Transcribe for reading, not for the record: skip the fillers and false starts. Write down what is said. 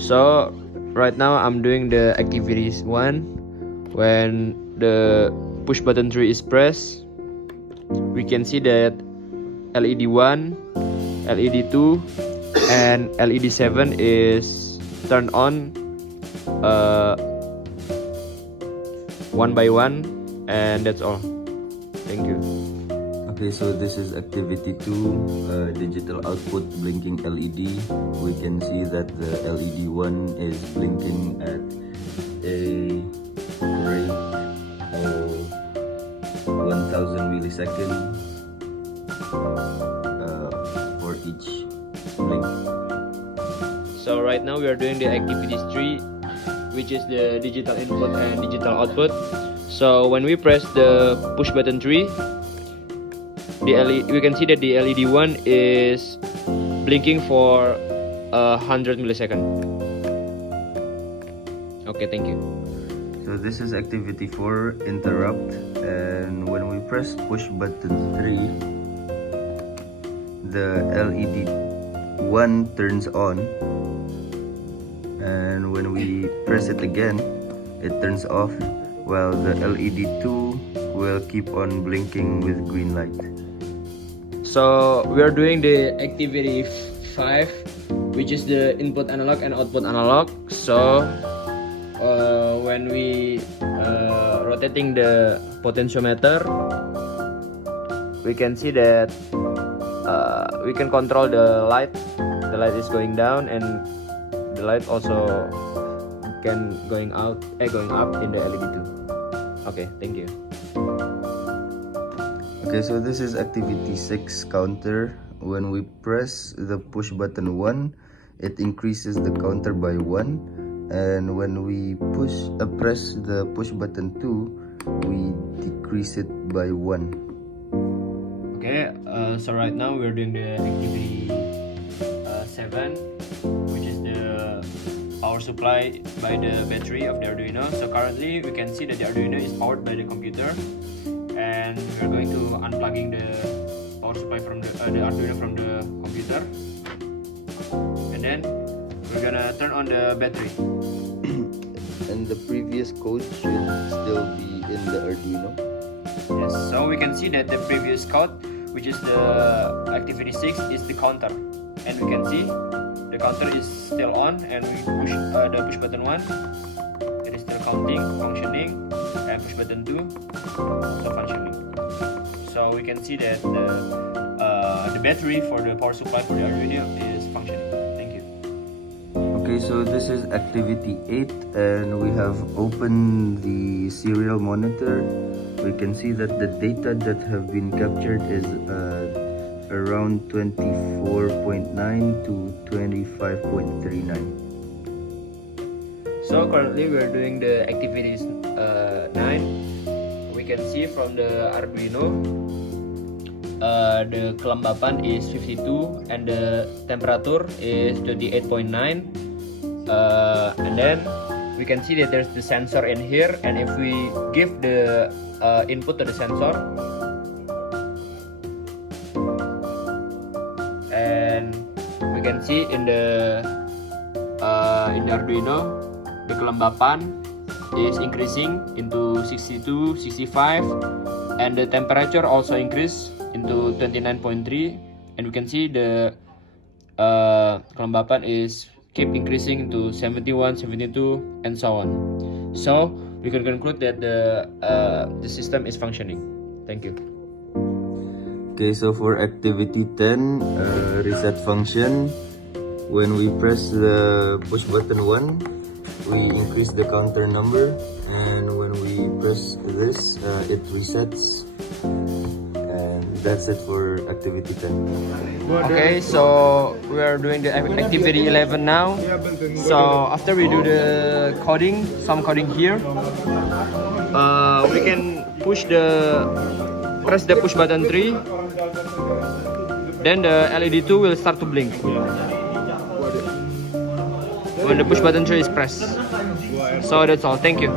So right now I'm doing the activities 1. When the push button 3 is pressed, we can see that LED 1, LED 2 and LED 7 is turned on one by one, and that's all. Thank you. Okay, so this is activity 2, digital output blinking LED. We can see that the LED 1 is blinking at a rate of 1000 milliseconds for each blink. So right now we are doing the activities 3, which is the digital input and digital output. So when we press the push button 3, the LED, we can see that the LED 1 is blinking for 100 milliseconds. Okay, thank you. So this is activity 4, interrupt, and when we press push button 3, the LED 1 turns on, and when we press it again, it turns off, while the LED 2 will keep on blinking with green light. So we are doing the activity 5, which is the input analog and output analog. So when we rotating the potentiometer, we can see that we can control the light. The light is going down, and the light also can going up in the LED 2. Okay, thank you. Okay, so this is activity 6, counter. When we press the push button 1, it increases the counter by 1, and when we press the push button 2, we decrease it by 1. Okay, so right now we're doing the activity 7, which is the power supply by the battery of the Arduino. So currently we can see that the Arduino is powered by the computer, and we're going to unplugging the power supply from the Arduino from the computer, and then we're gonna turn on the battery. And the previous code should still be in the Arduino. Yes, so we can see that the previous code, which is the activity 6, is the counter, and we can see the counter is still on, and we push the push button 1, it is still counting, functioning, and push button 2 also functioning. So we can see that the battery for the power supply for the Arduino is functioning. Thank you. Okay, so this is activity 8, and we have opened the serial monitor. We can see that the data that have been captured is around 24.9 to 25.39. So currently we're doing the activities 9. We can see from the Arduino the kelembapan is 52 and the temperature is 28.9, and then we can see that there's the sensor in here, and if we give the input to the sensor, and we can see in the Arduino the kelembapan is increasing into 62, 65, and the temperature also increase into 29.3, and we can see the kelembapan is keep increasing to 71, 72, and so on. So we can conclude that the system is functioning. Thank you. Okay, so for activity 10, reset function, when we press the push button 1, we increase the counter number, and when we press this, it resets. And that's it for activity 10. Okay, so we are doing the activity 11 now. So after we do the coding, some coding here, we can press the push button 3, then the LED 2 will start to blink when the push button 3 is pressed. So that's all. Thank you.